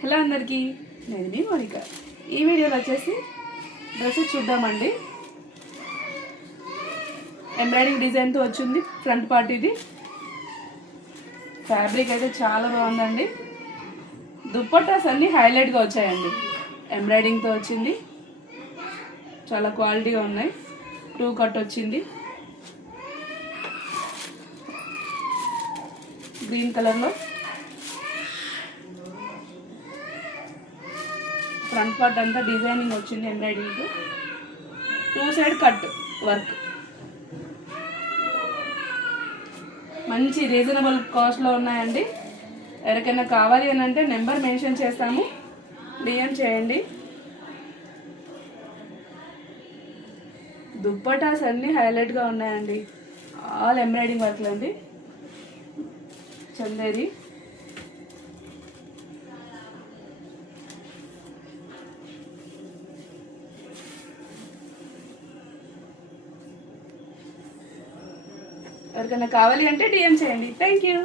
Hello అందరికీ, నేను మీ Monica. ఈ వీడియోలో వచ్చేసి డ్రెస్ చూద్దామండి. ఎంబ్రాయిడింగ్ డిజైన్తో వచ్చింది. ఫ్రంట్ పార్ట్ ఇది. ఫ్యాబ్రిక్ అయితే చాలా బాగుందండి. దుప్పటాస్ అన్నీ హైలైట్గా వచ్చాయండి. ఎంబ్రాయిడింగ్తో వచ్చింది, చాలా క్వాలిటీగా ఉన్నాయి. 2 కట్ వచ్చింది. గ్రీన్ కలర్లో ఫ్రంట్ పార్ట్ అంతా డిజైనింగ్ వచ్చింది. Embroidering 2 side cut work. మంచి రీజనబుల్ కాస్ట్లో ఉన్నాయండి. ఎవరికైనా కావాలి అని అంటే నెంబర్ మెన్షన్ చేస్తాము, డిఎం చేయండి. దుప్పటాస్ అన్నీ హైలైట్గా ఉన్నాయండి. ఆల్ ఎంబ్రాయిడింగ్ వర్క్లు అండి. చందేరి ఎవరికైనా కావాలి అంటే డిఎం చేయండి. Thank you.